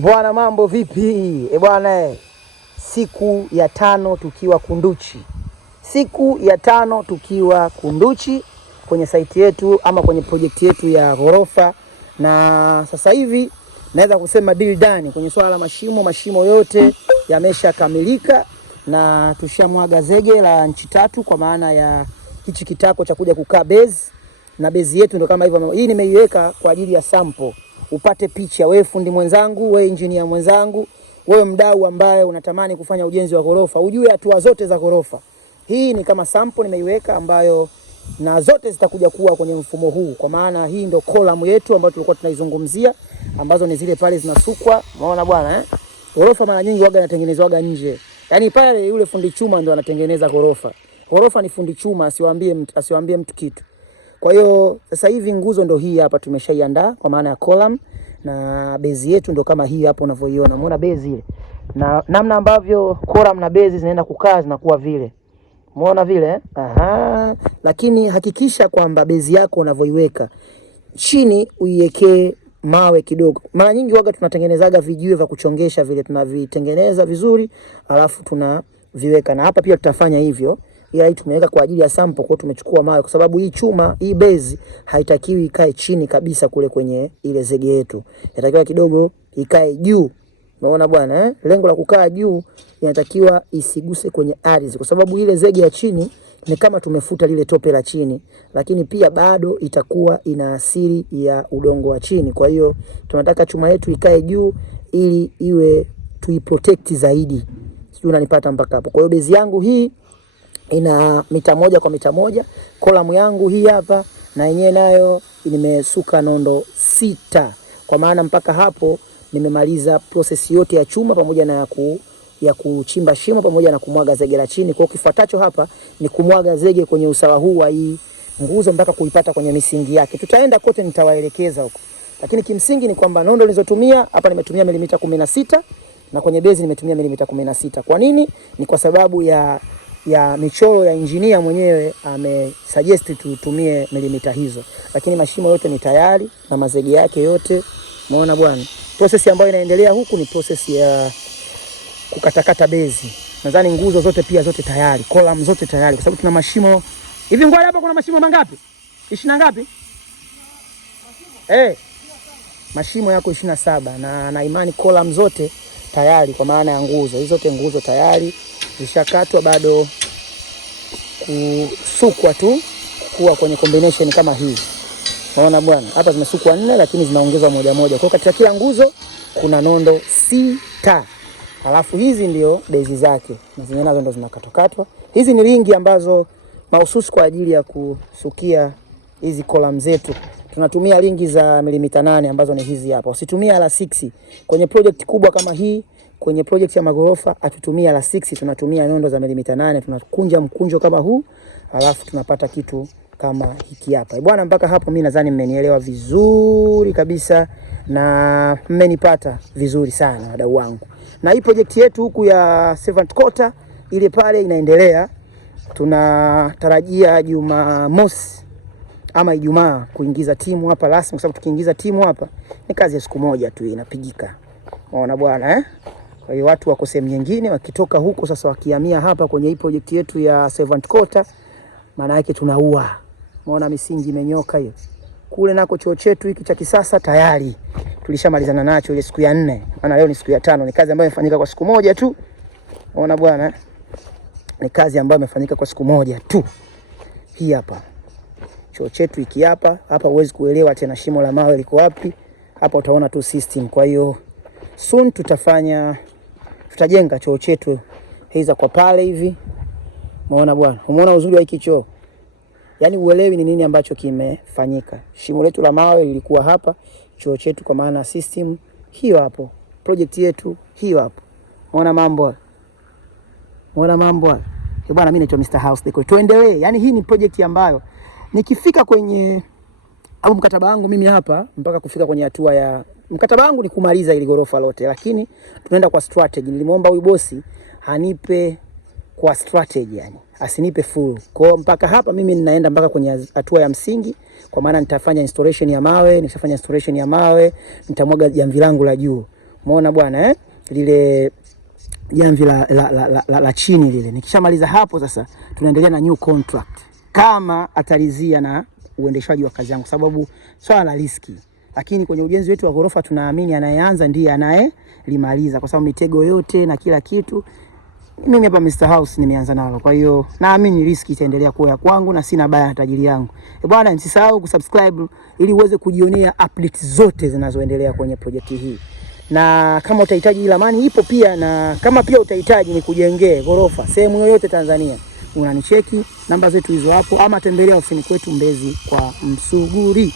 Bwana, mambo vipi? Bwana, siku ya 5 tukiwa Kunduchi. Siku ya 5 tukiwa Kunduchi kwenye site yetu ama kwenye project yetu ya ghorofa, na sasa hivi naweza kusema deal done kwenye swala la mashimo yote yameshakamilika na tushamwaga zege la nchi 3 kwa maana ya hichi kitako cha kuja kukaa base, na base yetu ndio kama hivyo. Hii nimeiweka kwa ajili ya sample, upate picha wewe fundi mwenzangu, wewe engineer mwenzangu, wewe mdau ambaye unatamani kufanya ujenzi wa ghorofa, ujue hatua zote za ghorofa. Hii ni kama sample nimeiweka, ambayo na zote zitakuja kuwa kwenye mfumo huu, kwa maana hii ndio column yetu ambayo tulikuwa tunaizungumzia, ambazo ni zile pale zinasukwa. Unaona bwana ghorofa mara nyingi waga inatengenezwaga nje. Yaani pale yule fundi chuma ndio anatengeneza ghorofa. Ghorofa ni fundi chuma, asiwaambie mtu kitu. Kwa hiyo sasa hivi nguzo ndio hii hapa tumeshaiandaa kwa maana ya column, na base yetu ndio kama hii hapo unavyoiona. Umeona base ile? Na namna ambavyo column na base zinaenda kukaa zinakuwa vile. Umeona vile? Aha. Lakini hakikisha kwamba base yako unavyoiweka chini uiwekee mawe kidogo. Mara nyingi waga tunatengenezaga vijiwe vya kuchongesha vile, tunavitengeneza vizuri alafu tunaviweka, na hapa pia tutafanya hivyo. Hii tumeweka kwa ajili ya sample, kwa tumechukua mawe kwa sababu hii chuma, hii base haitakiwi ikae chini kabisa kule kwenye ile zege yetu. Inatakiwa kidogo ikae juu. Umeona bwana Lengo la kukaa juu inatakiwa isiguse kwenye ardhi, kwa sababu ile zege ya chini ni kama tumefuta lile tope la chini, lakini pia bado itakuwa ina asili ya udongo wa chini. Kwa hiyo tunataka chuma yetu ikae juu ili iwe tuiprotect zaidi. Sijui unanipata mpaka hapo. Kwa hiyo base yangu hii ina mita 1 kwa mita 1. Kolamu yangu hii hapa na yenyewe nayo nimesuka nondo 6, kwa maana mpaka hapo nimemaliza process yote ya chuma pamoja na ya kuchimba shimo pamoja na kumwaga zege la chini. Kwa kifuatacho hapa ni kumwaga zege kwenye usawa huu wa hii nguzo mpaka kuipata kwenye misingi yake. Tutaenda kote nitawaelekeza huko. Lakini kimsingi ni kwamba nondo nilizotumia hapa nimetumia milimita 16 na kwenye base nimetumia milimita 16. Kwa nini? Ni kwa sababu ya michoro ya engineer mwenyewe amesuggest tutumie milimita hizo. Lakini mashimo yote ni tayari na mazege yake yote. Umeona bwana? Process ambayo inaendelea huku ni process ya kukatakata base. Nadhani nguzo zote pia zote tayari, column zote tayari, kwa sababu tuna mashimo. Hivi ngwale hapa kuna mashimo mangapi? 20 ngapi? Mashimo yako 27 na imani column zote tayari, kwa maana ya nguzo. Hizo zote nguzo tayari zishakatwa, bado kusukwa tu kuwa kwenye combination kama hii. Unaona bwana? Hapa zimesukwa 4 lakini zinaongezwa moja moja. Kwa katika kila nguzo kuna nondo 6. Alafu hizi ndio bezi zake. Na zenyewe nazo ndo zinakatokatwa. Hizi ni ringi ambazo mahususi kwa ajili ya kusukia hizi column zetu. Tunatumia ringi za milimita 8 ambazo ni hizi hapa. Usitumie R6. Kwenye project kubwa kama hii, kwenye project ya magorofa atutumia R6, tunatumia nondo za milimita 8. Tunakunja mkunjo kama huu, alafu tunapata kitu kama hiki hapa. Bwana, mpaka hapo mimi nadhani mmenielewa vizuri kabisa na mmenipata vizuri sana wadau wangu. Na hii project yetu huku ya Servant Quarter ile pale inaendelea. Tunatarajia Jumamosi ama Ijumaa kuingiza timu hapa rasmi, kwa sababu tukiingiza timu hapa ni kazi ya siku moja tu inapigika. Unaona bwana Kwa hiyo watu wako sehemu nyingine wakitoka huko sasa wakihamia hapa kwenye hii project yetu ya Servant Quarter, maana yake tunaua. Unaona misingi imenyoka hiyo. Kule nako choo chetu hiki cha kisasa tayari tulishamalizana nacho ile siku ya 4. Maana leo ni siku ya 5. Ni kazi ambayo imefanyika kwa siku moja tu. Unaona bwana Ni kazi ambayo imefanyika kwa siku moja tu. Hii hapa. Choo chetu hiki hapa. Hapa huwezi kuelewa tena shimo la mawe liko wapi. Hapa utaona tu system. Kwa hiyo soon tutajenga choo chetu hizo kwa pale hivi. Umeona bwana? Umeona uzuri wa hiki choo? Yaani uelewi ni nini ambacho kimefanyika. Shimo letu la mawe lilikuwa hapa, choo chetu kwa maana system hiyo hapo. Project yetu hiyo hapo. Unaona mambo? Bwana, mimi naitwa Mr. House Decor. Tuendelee. Yaani hii ni project ambayo nikifika kwenye au mkataba wangu mimi hapa mpaka kufika kwenye hatua ya mkataba wangu ni kumaliza ile gorofa lote, lakini tunaenda kwa strategy. Nilimuomba huyu bosi anipe kwa strategy, yani asinipe full. Kwa mpaka hapa mimi ninaenda mpaka kwenye hatua ya msingi, kwa maana nitafanya installation ya mawe, nikishafanya installation ya mawe nitamwaga jamvi langu la juu. Umeona bwana lile jamvi la chini lile. Nikishamaliza hapo sasa tunaendelea na new contract. Kama atalizia na uendeshaji wa kazi yangu, sababu swala la riski. Lakini kwenye ujenzi wetu wa ghorofa tunaamini anayeanza ndiye anayelimaliza, kwa sababu mitego yote na kila kitu mimi hapa Mr. House nimeanza nalo. Kwa hiyo naamini riski itaendelea kuwa ya kwangu na sina baya na tajiri yangu. Bwana, msisahau kusubscribe ili uweze kujionea updates zote zinazoendelea kwenye project hii. Na kama utahitaji ramani ipo pia, na kama pia utahitaji ni kujengee ghorofa sehemu yoyote Tanzania, unanicheki, namba zetu hizo hapo, ama tembelea ofisini kwetu Mbezi kwa Msuguri.